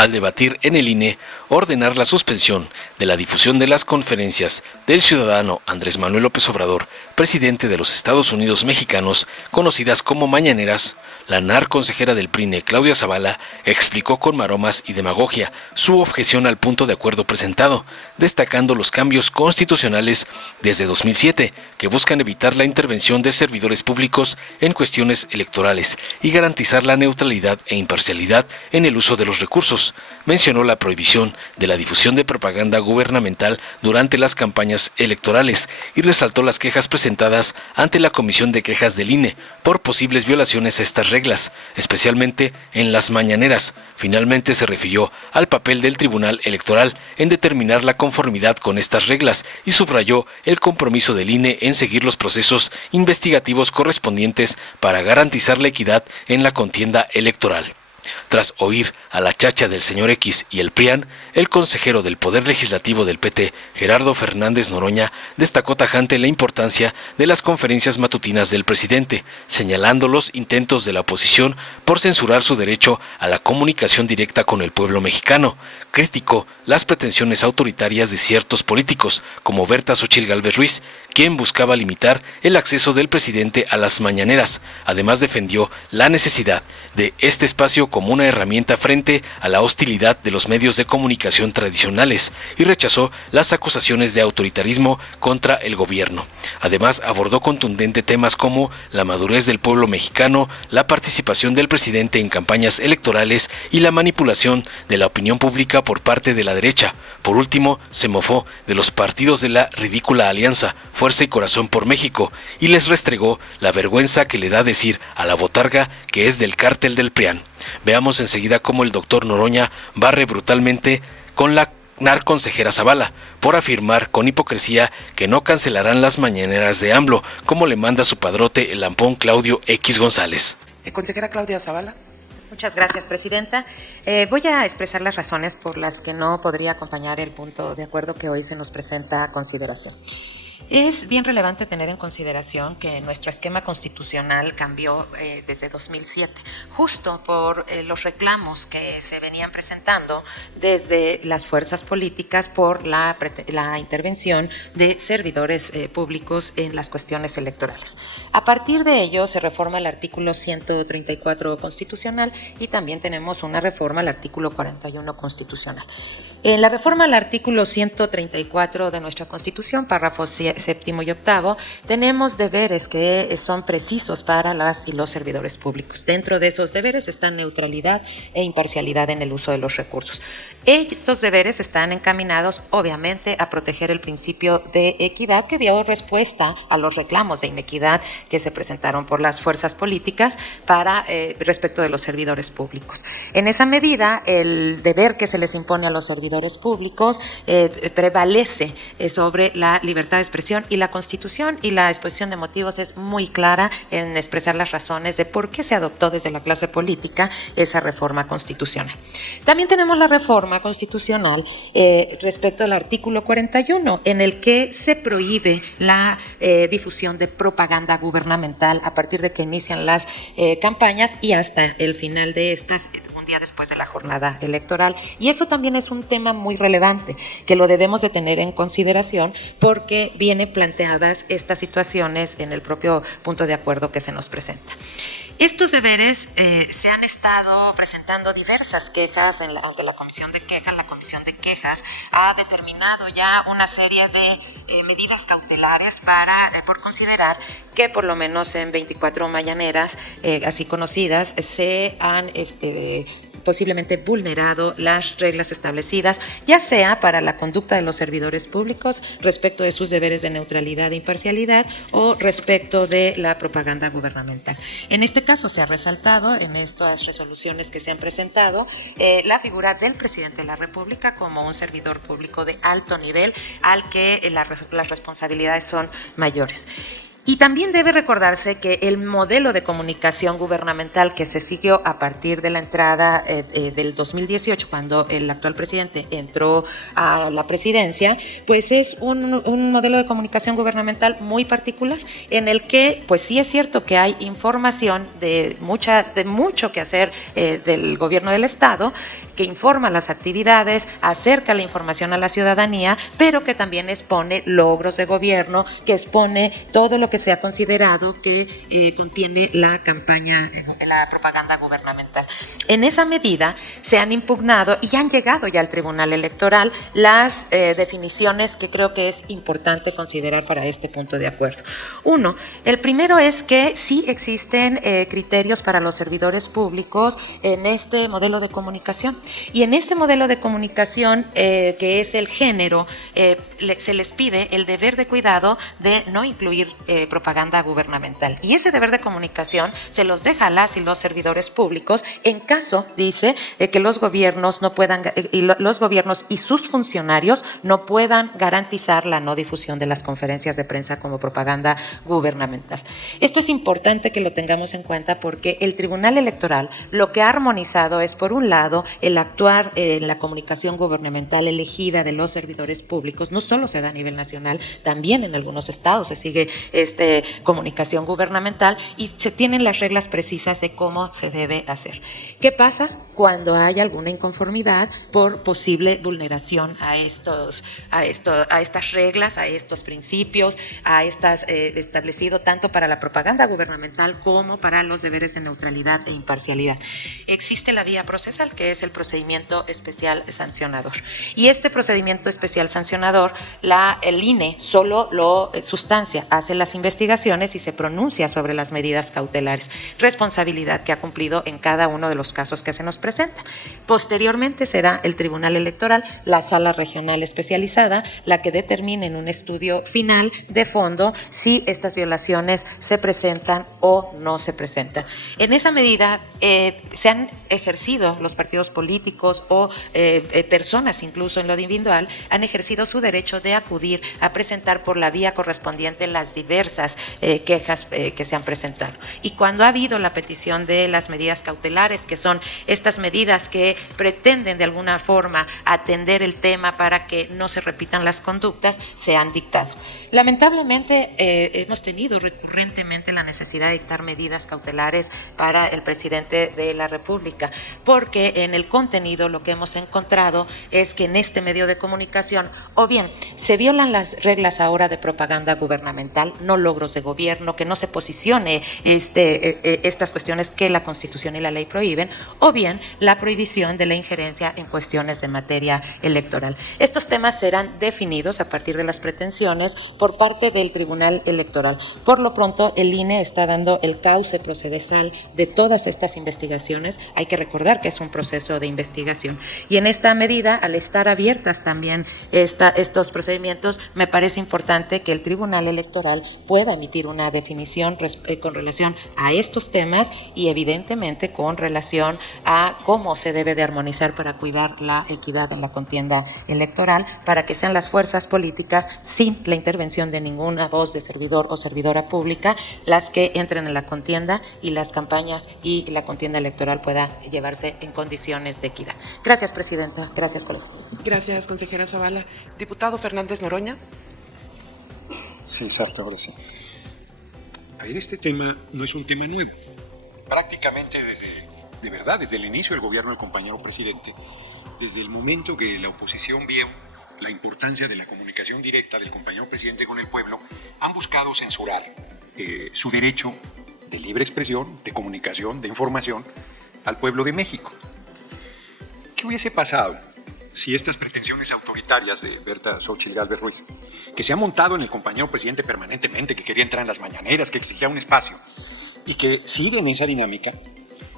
al debatir en el INE ordenar la suspensión de la difusión de las conferencias del ciudadano Andrés Manuel López Obrador, presidente de los Estados Unidos mexicanos, conocidas como mañaneras, la narconsejera del PRI, Claudia Zavala, explicó con maromas y demagogia su objeción al punto de acuerdo presentado, destacando los cambios constitucionales desde 2007 que buscan evitar la intervención de servidores públicos en cuestiones electorales y garantizar la neutralidad e imparcialidad en el uso de los recursos. Mencionó la prohibición de la difusión de propaganda gubernamental durante las campañas electorales y resaltó las quejas presentadas ante la Comisión de Quejas del INE por posibles violaciones a estas reglas, especialmente en las mañaneras. Finalmente se refirió al papel del Tribunal Electoral en determinar la conformidad con estas reglas y subrayó el compromiso del INE en seguir los procesos investigativos correspondientes para garantizar la equidad en la contienda electoral. Tras oír a la chacha del señor X y el PRIAN, el consejero del Poder Legislativo del PT, Gerardo Fernández Noroña, destacó tajante la importancia de las conferencias matutinas del presidente, señalando los intentos de la oposición por censurar su derecho a la comunicación directa con el pueblo mexicano. Criticó las pretensiones autoritarias de ciertos políticos, como Berta Xóchitl Gálvez Ruiz, quien buscaba limitar el acceso del presidente a las mañaneras. Además, defendió la necesidad de este espacio como una herramienta frente a la hostilidad de los medios de comunicación tradicionales y rechazó las acusaciones de autoritarismo contra el gobierno. Además, abordó contundente temas como la madurez del pueblo mexicano, la participación del presidente en campañas electorales y la manipulación de la opinión pública por parte de la derecha. Por último, se mofó de los partidos de la ridícula alianza Fuerza y Corazón por México y les restregó la vergüenza que le da decir a la botarga que es del cártel del PRIAN. Veamos enseguida cómo el doctor Noroña barre brutalmente con la narconsejera Zavala por afirmar con hipocresía que no cancelarán las mañaneras de AMLO, como le manda su padrote el lampón Claudio X González. Consejera Claudia Zavala. Muchas gracias, presidenta. Voy a expresar las razones por las que no podría acompañar el punto de acuerdo que hoy se nos presenta a consideración. Es bien relevante tener en consideración que nuestro esquema constitucional cambió desde 2007, justo por los reclamos que se venían presentando desde las fuerzas políticas por la intervención de servidores públicos en las cuestiones electorales. A partir de ello se reforma el artículo 134 constitucional y también tenemos una reforma al artículo 41 constitucional. En la reforma al artículo 134 de nuestra Constitución, párrafos séptimo y octavo, tenemos deberes que son precisos para las y los servidores públicos. Dentro de esos deberes están neutralidad e imparcialidad en el uso de los recursos. Estos deberes están encaminados, obviamente, a proteger el principio de equidad que dio respuesta a los reclamos de inequidad que se presentaron por las fuerzas políticas para respecto de los servidores públicos. En esa medida, el deber que se les impone a los servidores públicos prevalece sobre la libertad de expresión y la Constitución, y la exposición de motivos es muy clara en expresar las razones de por qué se adoptó desde la clase política esa reforma constitucional. También tenemos la reforma constitucional respecto al artículo 41, en el que se prohíbe la difusión de propaganda gubernamental a partir de que inician las campañas y hasta el final de estas, después de la jornada electoral. Y eso también es un tema muy relevante que lo debemos de tener en consideración porque viene planteadas estas situaciones en el propio punto de acuerdo que se nos presenta. Estos deberes se han estado presentando diversas quejas ante la Comisión de Quejas. La Comisión de Quejas ha determinado ya una serie de medidas cautelares por considerar que por lo menos en 24 mañaneras, así conocidas, se han posiblemente vulnerado las reglas establecidas, ya sea para la conducta de los servidores públicos respecto de sus deberes de neutralidad e imparcialidad o respecto de la propaganda gubernamental. En este caso se ha resaltado en estas resoluciones que se han presentado la figura del presidente de la República como un servidor público de alto nivel al que las responsabilidades son mayores. Y también debe recordarse que el modelo de comunicación gubernamental que se siguió a partir de la entrada del 2018, cuando el actual presidente entró a la presidencia, pues es un modelo de comunicación gubernamental muy particular, en el que pues sí es cierto que hay información de mucho que hacer del gobierno del Estado, que informa las actividades, acerca la información a la ciudadanía, pero que también expone logros de gobierno, que expone todo lo que se ha considerado que contiene la campaña, la propaganda gubernamental. En esa medida se han impugnado y han llegado ya al Tribunal Electoral las definiciones que creo que es importante considerar para este punto de acuerdo. Uno, el primero es que sí existen criterios para los servidores públicos en este modelo de comunicación. Y en este modelo de comunicación, que es el género, se les pide el deber de cuidado de no incluir propaganda gubernamental. Y ese deber de comunicación se los deja a las y los servidores públicos en caso, dice, que los gobiernos no puedan, los gobiernos y sus funcionarios no puedan garantizar la no difusión de las conferencias de prensa como propaganda gubernamental. Esto es importante que lo tengamos en cuenta porque el Tribunal Electoral lo que ha armonizado es, por un lado, el actuar en la comunicación gubernamental elegida de los servidores públicos. No solo se da a nivel nacional, también en algunos estados se sigue comunicación gubernamental y se tienen las reglas precisas de cómo se debe hacer. ¿Qué pasa cuando hay alguna inconformidad por posible vulneración a estas reglas, a estos principios, a estas establecido tanto para la propaganda gubernamental como para los deberes de neutralidad e imparcialidad? Existe la vía procesal, que es el procedimiento especial sancionador. Y este procedimiento especial sancionador, el INE solo lo sustancia, hace las investigaciones y se pronuncia sobre las medidas cautelares, responsabilidad que ha cumplido en cada uno de los casos que se nos presenta. Posteriormente será el Tribunal Electoral, la Sala Regional Especializada, la que determine en un estudio final de fondo si estas violaciones se presentan o no se presentan. En esa medida se han ejercido los partidos políticos o personas incluso en lo individual, han ejercido su derecho de acudir a presentar por la vía correspondiente las diversas quejas que se han presentado. Y cuando ha habido la petición de las medidas cautelares, que son estas medidas que pretenden de alguna forma atender el tema para que no se repitan las conductas, se han dictado. Lamentablemente hemos tenido recurrentemente la necesidad de dictar medidas cautelares para el presidente de la República, porque en el contenido lo que hemos encontrado es que en este medio de comunicación, o bien se violan las reglas ahora de propaganda gubernamental, no logros de gobierno, que no se posicione estas cuestiones que la Constitución y la ley prohíben, o bien la prohibición de la injerencia en cuestiones de materia electoral. Estos temas serán definidos a partir de las pretensiones por parte del Tribunal Electoral. Por lo pronto, el INE está dando el cauce procesal de todas estas investigaciones. Hay que recordar que es un proceso de investigación. Y en esta medida, al estar abiertas también estos procedimientos, me parece importante que el Tribunal Electoral pueda emitir una definición con relación a estos temas y evidentemente con relación a cómo se debe de armonizar para cuidar la equidad en la contienda electoral, para que sean las fuerzas políticas, sin la intervención de ninguna voz de servidor o servidora pública, las que entren en la contienda y las campañas y la contienda electoral pueda llevarse en condiciones de equidad. Gracias, presidenta. Gracias, colegas. Gracias, consejera Zavala. Diputado Fernández Noroña. Sí, exacto, ahora sí. A ver, este tema no es un tema nuevo. Prácticamente desde el inicio del gobierno del compañero presidente, desde el momento que la oposición vio la importancia de la comunicación directa del compañero presidente con el pueblo, han buscado censurar su derecho de libre expresión, de comunicación, de información al pueblo de México. ¿Qué hubiese pasado si estas pretensiones autoritarias de Berta Xochitl Gálvez Ruiz, que se ha montado en el compañero presidente permanentemente, que quería entrar en las mañaneras, que exigía un espacio, y que sigue en esa dinámica,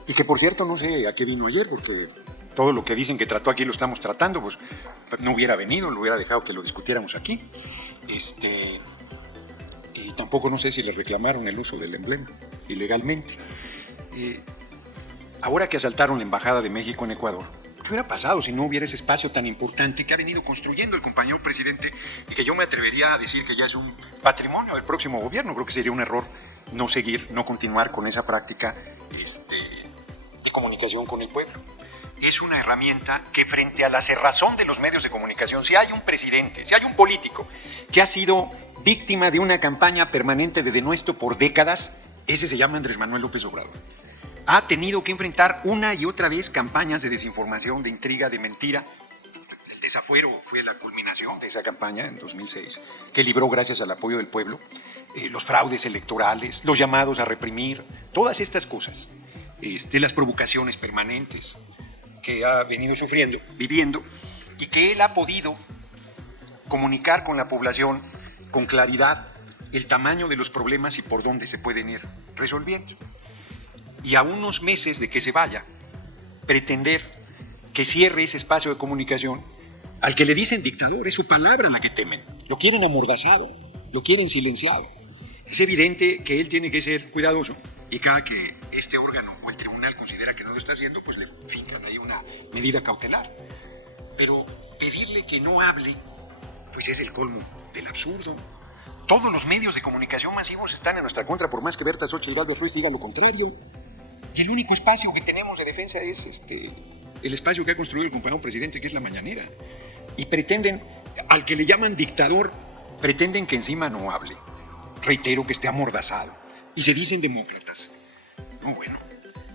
y que por cierto no sé a qué vino ayer, porque todo lo que dicen que trató aquí lo estamos tratando, pues no hubiera venido, lo hubiera dejado que lo discutiéramos aquí. Y tampoco no sé si le reclamaron el uso del emblema ilegalmente. Ahora que asaltaron la Embajada de México en Ecuador, ¿Qué hubiera pasado si no hubiera ese espacio tan importante que ha venido construyendo el compañero presidente y que yo me atrevería a decir que ya es un patrimonio del próximo gobierno? Creo que sería un error no seguir, no continuar con esa práctica de comunicación con el pueblo. Es una herramienta que frente a la cerrazón de los medios de comunicación, si hay un presidente, si hay un político que ha sido víctima de una campaña permanente de denuesto por décadas, ese se llama Andrés Manuel López Obrador. Ha tenido que enfrentar una y otra vez campañas de desinformación, de intriga, de mentira. El desafuero fue la culminación de esa campaña en 2006, que libró gracias al apoyo del pueblo. Los fraudes electorales, los llamados a reprimir, todas estas cosas, las provocaciones permanentes que ha venido sufriendo, viviendo, y que él ha podido comunicar con la población con claridad el tamaño de los problemas y por dónde se pueden ir resolviendo. Y a unos meses de que se vaya, pretender que cierre ese espacio de comunicación, al que le dicen dictador, es su palabra la que temen. Lo quieren amordazado, lo quieren silenciado. Es evidente que él tiene que ser cuidadoso y cada que este órgano o el tribunal considera que no lo está haciendo, pues le fijan ahí una medida cautelar. Pero pedirle que no hable, pues es el colmo del absurdo. Todos los medios de comunicación masivos están en nuestra contra, por más que Berta Xóchitl Gálvez Ruiz diga lo contrario. Y el único espacio que tenemos de defensa es el espacio que ha construido el compañero presidente, que es la mañanera. Y pretenden, al que le llaman dictador, pretenden que encima no hable. Reitero que esté amordazado. Y se dicen demócratas. No, bueno,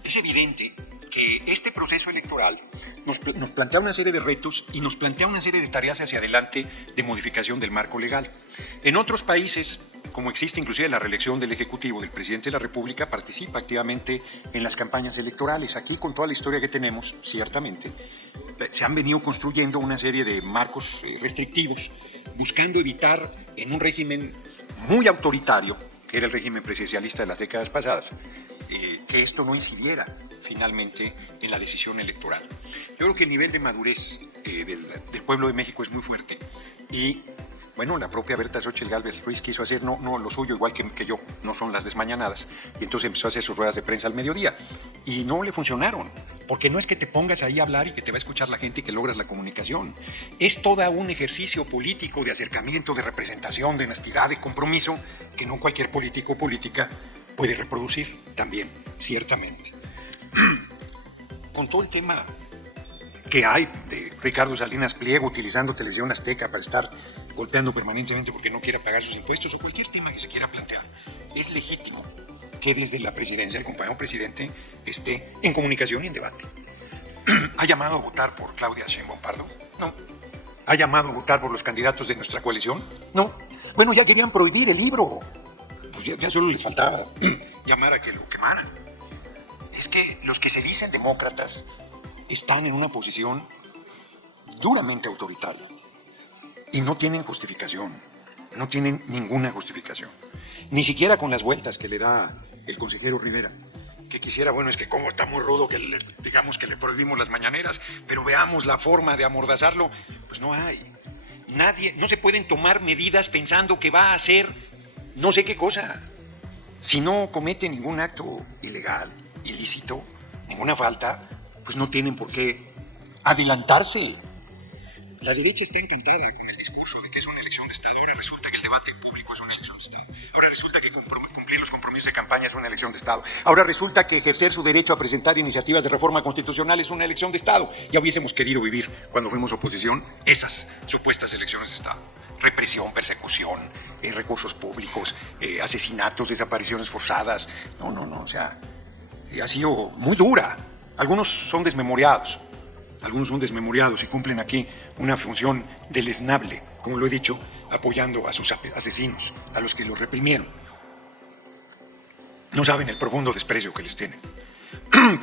es evidente que este proceso electoral nos plantea una serie de retos y nos plantea una serie de tareas hacia adelante de modificación del marco legal. En otros países, como existe inclusive la reelección del Ejecutivo, del Presidente de la República, participa activamente en las campañas electorales. Aquí, con toda la historia que tenemos, ciertamente, se han venido construyendo una serie de marcos restrictivos, buscando evitar en un régimen muy autoritario, que era el régimen presidencialista de las décadas pasadas, que esto no incidiera finalmente en la decisión electoral. Yo creo que el nivel de madurez del pueblo de México es muy fuerte y bueno, la propia Berta Xóchitl Gálvez Ruiz quiso hacer no lo suyo, igual que yo, no son las desmañanadas, y entonces empezó a hacer sus ruedas de prensa al mediodía y no le funcionaron, porque no es que te pongas ahí a hablar y que te va a escuchar la gente y que logras la comunicación, es todo un ejercicio político de acercamiento, de representación, de honestidad, de compromiso, que no cualquier político o política puede reproducir también, ciertamente. Con todo el tema que hay de Ricardo Salinas Pliego utilizando Televisión Azteca para estar golpeando permanentemente porque no quiera pagar sus impuestos o cualquier tema que se quiera plantear, es legítimo que desde la presidencia el compañero presidente esté en comunicación y en debate. ¿Ha llamado a votar por Claudia Sheinbaum Pardo? No. ¿Ha llamado a votar por los candidatos de nuestra coalición? No. Bueno, ya querían prohibir el libro. Pues ya solo les faltaba llamar a que lo quemaran. Es que los que se dicen demócratas están en una posición duramente autoritaria y no tienen justificación, no tienen ninguna justificación, ni siquiera con las vueltas que le da el consejero Rivera, que quisiera, bueno, es que como está muy rudo que digamos que le prohibimos las mañaneras, pero veamos la forma de amordazarlo. Pues no hay, no se pueden tomar medidas pensando que va a hacer no sé qué cosa, si no comete ningún acto ilegal, ilícito, ninguna falta, pues no tienen por qué adelantarse. La derecha está encantada con el discurso de que es una elección de Estado. Ahora resulta que el debate público es una elección de Estado. Ahora resulta que cumplir los compromisos de campaña es una elección de Estado. Ahora resulta que ejercer su derecho a presentar iniciativas de reforma constitucional es una elección de Estado. Ya hubiésemos querido vivir, cuando fuimos oposición, esas supuestas elecciones de Estado. Represión, persecución, recursos públicos, asesinatos, desapariciones forzadas. No, o sea, ha sido muy dura. Algunos son desmemoriados y cumplen aquí una función deleznable, como lo he dicho, apoyando a sus asesinos, a los que los reprimieron. No saben el profundo desprecio que les tienen.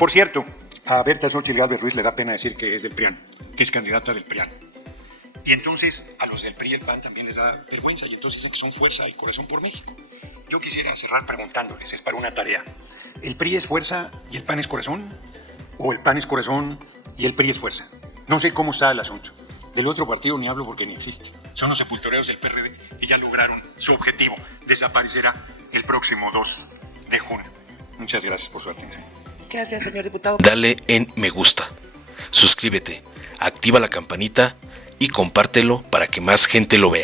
Por cierto, a Berta Xóchitl Gálvez Ruiz le da pena decir que es del PRIAN, que es candidata del PRIAN. Y entonces a los del PRI y el PAN también les da vergüenza y entonces dicen que son fuerza y corazón por México. Yo quisiera cerrar preguntándoles, es para una tarea. ¿El PRI es fuerza y el PAN es corazón? ¿O el PAN es corazón y el PRI es fuerza? No sé cómo está el asunto. Del otro partido ni hablo porque ni existe. Son los sepultureros del PRD y ya lograron su objetivo. Desaparecerá el próximo 2 de junio. Muchas gracias por su atención. Gracias, señor diputado. Dale en me gusta. Suscríbete, activa la campanita y compártelo para que más gente lo vea.